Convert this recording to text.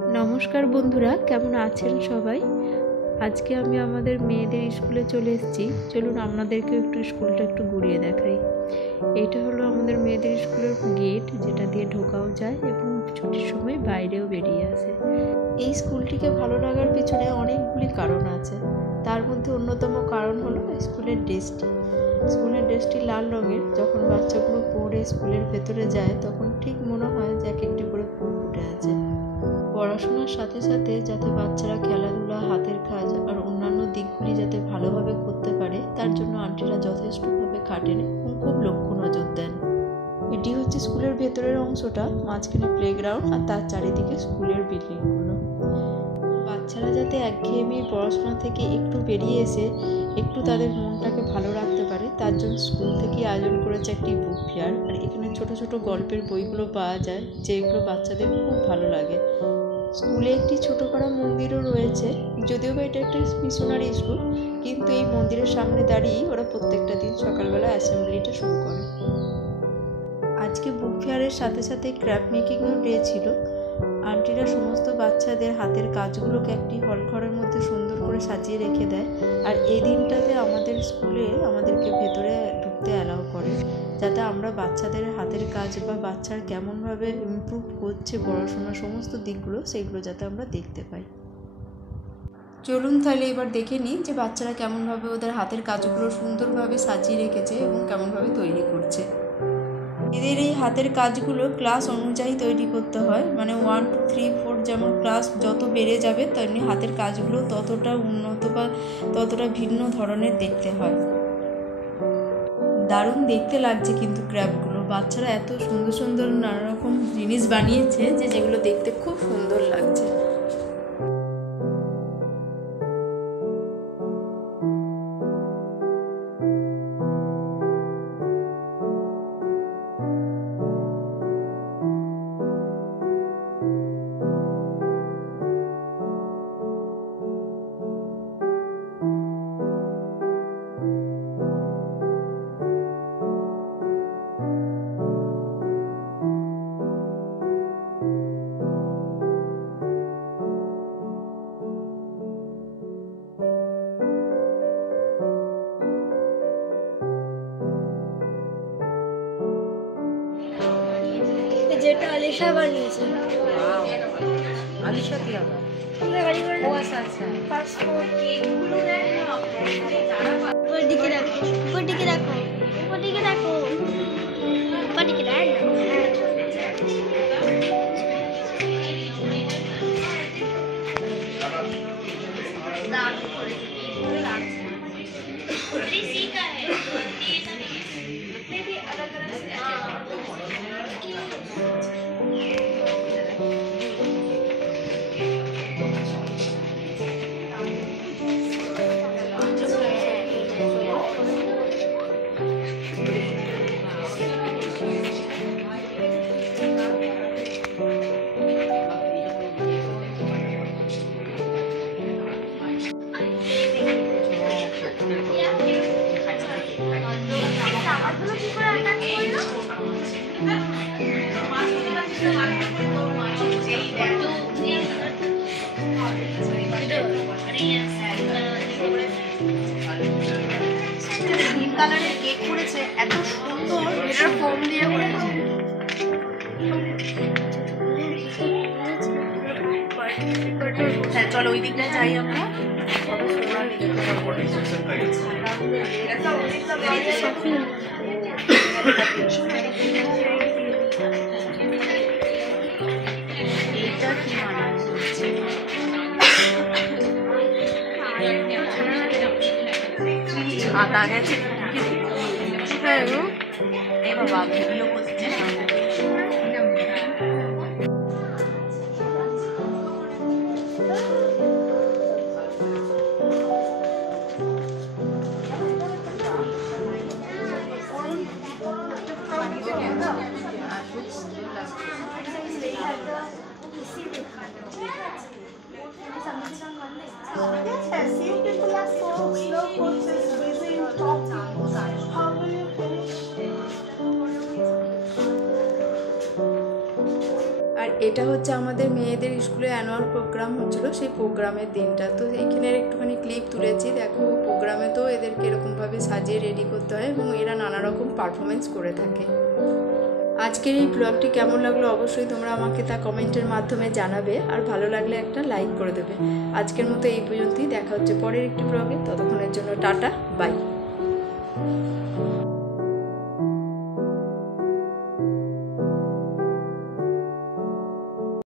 নমস্কার বন্ধুরা, কেমন আছেন সবাই? আজকে আমি আমাদের মেয়েদের স্কুলে চলে এসেছি। চলুন আপনাদেরকে স্কুলটা একটু ঘুরিয়ে দেখাই। এটা হলো আমাদের মেয়েদের স্কুলের গেট, যেটা দিয়ে ঢোকাও যায় এবং ছুটির সময় বাইরেও বেরিয়ে আসে। এই স্কুলটিকে ভালো লাগার পিছনে অনেকগুলি কারণ আছে। তার মধ্যে অন্যতম কারণ হলো স্কুলের ড্রেসটি। স্কুলের ড্রেসটি লাল রঙের। যখন বাচ্চাগুলো পরে স্কুলের ভেতরে যায় তখন ঠিক মনে হয় যে এক একটি করে ফুল ফুটে আছে। পড়াশোনার সাথে সাথে যাতে বাচ্চারা খেলাধুলা, হাতের কাজ আর অন্যান্য দিকগুলি যাতে ভালোভাবে করতে পারে, তার জন্য আন্টিরা যথেষ্টভাবে খাটেন এবং খুব লক্ষ্য নজর দেন। এটি হচ্ছে স্কুলের ভেতরের অংশটা, মাঝখানে প্লেগ্রাউন্ড আর তার চারিদিকে স্কুলের বিল্ডিংগুলো। বাচ্চারা যাতে একঘেয়েমি পড়াশোনা থেকে একটু বেরিয়ে এসে একটু তাদের মনটাকে ভালো রাখতে পারে, তার জন্য স্কুল থেকে আয়োজন করেছে একটি বুক ফেয়ার। আর এখানে ছোট ছোট গল্পের বইগুলো পাওয়া যায়, যেগুলো বাচ্চাদের খুব ভালো লাগে। স্কুলে একটি ছোট পাড়া মন্দিরও রয়েছে। যদিও বা এটা একটা মিশনারি স্কুল, কিন্তু এই মন্দিরের সামনে দাঁড়িয়েই ওরা প্রত্যেকটা দিন সকালবেলা অ্যাসেম্বলিটা শুরু করে। আজকে বুক ফেয়ারের সাথে সাথে ক্র্যাফট মেকিংও ডে ছিল। আন্টিরা সমস্ত বাচ্চাদের হাতের কাজগুলোকে একটি হল ঘরের মধ্যে সুন্দর করে সাজিয়ে রেখে দেয়। আর এই দিনটাতে আমাদের স্কুলে আমাদেরকে ভেতরে ঢুকতে অ্যালাউ করে, যাতে আমরা বাচ্চাদের হাতের কাজ বা বাচ্চার কেমনভাবে ইমপ্রুভ করছে পড়াশোনার সমস্ত দিকগুলো, সেইগুলো যাতে আমরা দেখতে পাই। চলুন তাহলে এবার দেখে নিই যে বাচ্চারা কেমনভাবে ওদের হাতের কাজগুলো সুন্দরভাবে সাজিয়ে রেখেছে এবং কেমনভাবে তৈরি করছে। এদের এই হাতের কাজগুলো ক্লাস অনুযায়ী তৈরি করতে হয়, মানে 1, 2, 3, 4 যেমন ক্লাস যত বেড়ে যাবে তেমনি হাতের কাজগুলো ততটা উন্নত বা ততটা ভিন্ন ধরনের দেখতে হয়। দারুণ দেখতে লাগছে কিন্তু ক্র্যাফটগুলো। বাচ্চারা এত সুন্দর সুন্দর নানা রকম জিনিস বানিয়েছে যেগুলো দেখতে খুব সুন্দর লাগছে। যেটা আলিশা বানিয়েছে। আলিশা কি আবার? ও আচ্ছা আচ্ছা। উপর দিকে রাখো, উপর দিকে রাখো, উপর দিকে রাখো, উপর দিকে রাখো। গ্রিন কালারের কেক করেছে, এত সুন্দর। এটা ফোম দিয়ে করেছে। চলো ওই দিকটায় যাই আমরা। এইটা কি আটা গেছে এ বাবা, ভিডিও করছে। Yes, see people are so slow coaches, busy talking. How will you finish? এটা হচ্ছে আমাদের মেয়েদের স্কুলে অ্যানুয়াল প্রোগ্রাম হচ্ছিল, সেই প্রোগ্রামের দিনটা। তো এইখানের একটুখানি ক্লিপ তুলেছি। দেখো প্রোগ্রামে তো এদেরকে এরকমভাবে সাজিয়ে রেডি করতে হয় এবং এরা নানা রকম পারফরমেন্স করে থাকে। আজকের এই ব্লগটি কেমন লাগলো অবশ্যই তোমরা আমাকে তা কমেন্টের মাধ্যমে জানাবে, আর ভালো লাগলে একটা লাইক করে দেবে। আজকের মতো এই পর্যন্তই, দেখা হচ্ছে পরের একটি ব্লগে। ততক্ষণের জন্য টাটা, বাই।